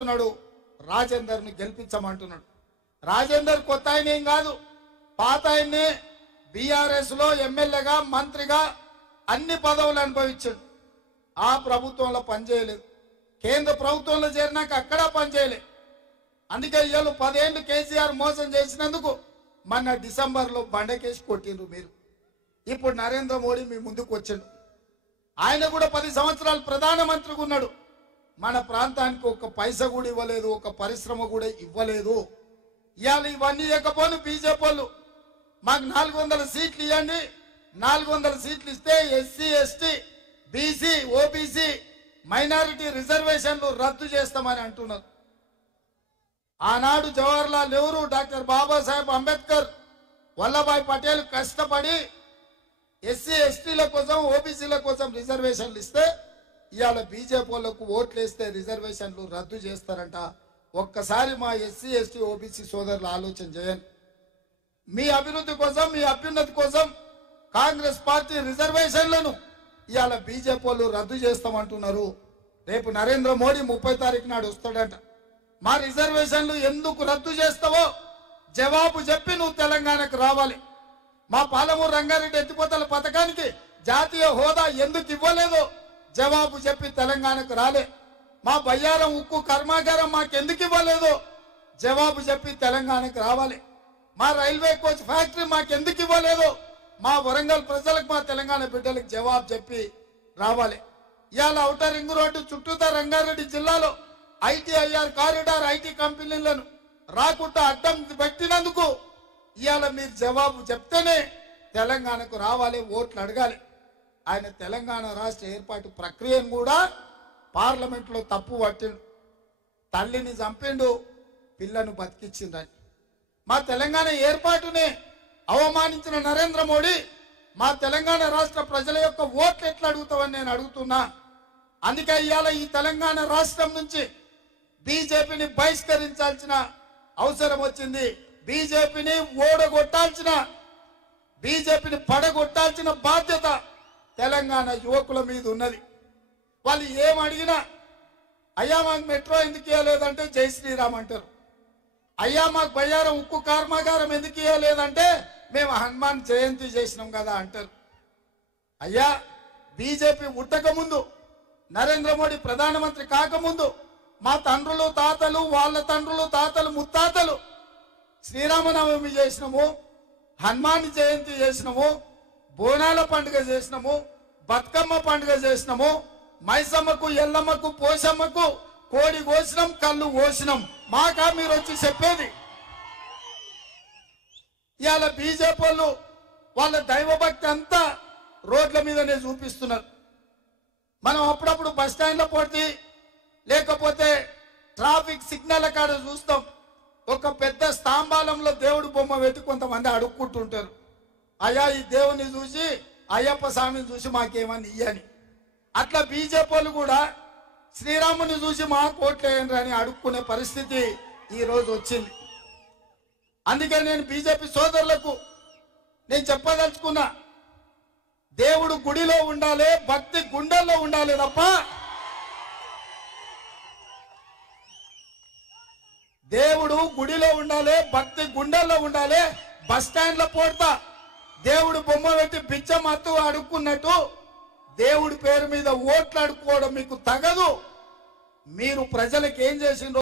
రాజేందర్ ని గెలిపించమంటున్నాడు. రాజేందర్ కొత్త ఆయన ఏం కాదు, పాత ఆయన్నే. బీఆర్ఎస్ లో ఎమ్మెల్యేగా మంత్రిగా అన్ని పదవులు అనుభవించాడు. ఆ ప్రభుత్వంలో పనిచేయలేదు, కేంద్ర ప్రభుత్వంలో చేరినాక అక్కడ పనిచేయలేదు. అందుకే ఇవాళ 10 ఏళ్ళు కేసీఆర్ మోసం చేసినందుకు మొన్న డిసెంబర్లో బండకేసి కొట్టిండ్రు మీరు. ఇప్పుడు నరేంద్ర మోడీ మీ ముందుకు వచ్చాడు. ఆయన కూడా 10 సంవత్సరాలు ప్రధానమంత్రిగా ఉన్నాడు. మన ప్రాంతానికి ఒక పైసా కూడా ఇవ్వలేదు, ఒక పరిశ్రమ కూడా ఇవ్వలేదు. ఇవాళ ఇవన్నీ ఇవ్వకపోను బీజేపీ వాళ్ళు మాకు 400 సీట్లు ఇవ్వండి, 400 సీట్లు ఇస్తే SC ST BC OBC minority రిజర్వేషన్లు రద్దు చేస్తామని అంటున్నారు. ఆనాడు జవహర్లాల్ నెహ్రూ, డాక్టర్ బాబాసాహెబ్ అంబేద్కర్, వల్లభాయ్ పటేల్ కష్టపడి ఎస్సీ ఎస్టీల కోసం ఓబీసీల కోసం రిజర్వేషన్లు ఇస్తే ఇవాళ బీజేపీ వాళ్ళకు ఓట్లు వేస్తే రిజర్వేషన్లు రద్దు చేస్తారంట. ఒక్కసారి మా ఎస్సీ ఎస్టీ ఓబీసీ సోదరులు ఆలోచన చేయండి. మీ అభివృద్ధి కోసం, మీ అభ్యున్నతి కోసం కాంగ్రెస్ పార్టీ రిజర్వేషన్లను ఇవాళ బీజేపీ వాళ్ళు రద్దు చేస్తామంటున్నారు. రేపు నరేంద్ర మోడీ 30 తారీఖు నాడు వస్తాడంట. మా రిజర్వేషన్లు ఎందుకు రద్దు చేస్తావో జవాబు చెప్పి నువ్వు తెలంగాణకు రావాలి. మా పాలమూరు రంగారెడ్డి ఎత్తిపోతల పథకానికి జాతీయ హోదా ఎందుకు ఇవ్వలేదో జవాబు చెప్పి తెలంగాణకు రాలే. మా బయ్యారం ఉక్కు కర్మాగారం మాకెందుకు ఇవ్వలేదో జవాబు చెప్పి తెలంగాణకు రావాలి. మా రైల్వే కోచ్ ఫ్యాక్టరీ మాకెందుకు ఇవ్వలేదో మా వరంగల్ ప్రజలకు, మా తెలంగాణ బిడ్డలకు జవాబు చెప్పి రావాలి. ఇవాళ ఔటర్ రింగ్ రోడ్డు చుట్టూతా రంగారెడ్డి జిల్లాలో ఐటీఐఆర్ కారిడార్ ఐటీ కంపెనీలను రాకుండా అడ్డం పెట్టినందుకు ఇవాళ మీరు జవాబు చెప్తేనే తెలంగాణకు రావాలి, ఓట్లు అడగాలి. ఆయన తెలంగాణ రాష్ట్ర ఏర్పాటు ప్రక్రియను కూడా పార్లమెంట్లో తప్పు పట్టిండు. తల్లిని చంపిండు, పిల్లను బతికించిండని. మా తెలంగాణ ఏర్పాటునే అవమానించిన నరేంద్ర మోడీ మా తెలంగాణ రాష్ట్ర ప్రజల యొక్క ఓట్లు ఎట్లా అడుగుతావని నేను అడుగుతున్నా. అందుకే ఇవాళ ఈ తెలంగాణ రాష్ట్రం నుంచి బీజేపీని బహిష్కరించాల్సిన అవసరం వచ్చింది. బీజేపీని ఓడగొట్టాల్సిన, బీజేపీని పడగొట్టాల్సిన బాధ్యత తెలంగాణ యువకుల మీద ఉన్నది. వాళ్ళు ఏం అడిగినా అయ్యా మాకు మెట్రో ఎందుకు ఇవ్వలేదంటే జై శ్రీరామ్ అంటారు. అయ్యా మాకు బయ్యారం ఉక్కు కర్మాగారం ఎందుకు ఇవ్వలేదంటే మేము హనుమాన్ జయంతి చేసినాం కదా అంటారు. అయ్యా బీజేపీ ఉట్టక ముందు, నరేంద్ర మోడీ ప్రధానమంత్రి కాకముందు మా తండ్రులు తాతలు, వాళ్ళ తండ్రులు తాతలు ముత్తాతలు శ్రీరామనవమి చేసినాము, హనుమాన్ జయంతి చేసినాము, బోనాల పండుగ చేసినాము, బతుకమ్మ పండుగ చేసినాము, మైసమ్మకు ఎల్లమ్మకు పోషమ్మకు కోడి కోసినాం, కళ్ళు కోసినాం. మాకా మీరు వచ్చి చెప్పేది? ఇవాళ బీజేపీ వాళ్ళు వాళ్ళ దైవభక్తి అంతా రోడ్ల మీదనే చూపిస్తున్నారు. మనం అప్పుడప్పుడు బస్ స్టాండ్లో పోటీ లేకపోతే ట్రాఫిక్ సిగ్నల్ కాడ చూస్తాం, ఒక పెద్ద స్తంభాలంలో దేవుడు బొమ్మ పెట్టి కొంతమంది అడుక్కుంటుంటారు. అయ్యా ఈ దేవుని చూసి, అయ్యప్ప స్వామిని చూసి మాకేమని ఇయ్యని. అట్లా బీజేపీ వాళ్ళు కూడా శ్రీరాముని చూసి మా కోట్లేయండి అని అడుక్కునే పరిస్థితి ఈ రోజు వచ్చింది. అందుకే నేను బీజేపీ సోదరులకు నేను చెప్పదలుచుకున్నా, దేవుడు గుడిలో ఉండాలి, భక్తి గుండెల్లో ఉండాలి తప్ప దేవుడు గుడిలో ఉండాలి, భక్తి గుండెల్లో ఉండాలి. బస్ స్టాండ్లో పోడతా దేవుడు బొమ్మ పెట్టి బిచ్చమత్తు అడుక్కున్నట్టు దేవుడి పేరు మీద ఓట్లు అడుక్కోవడం మీకు తగదు. మీరు ప్రజలకు ఏం చేసిండ్రో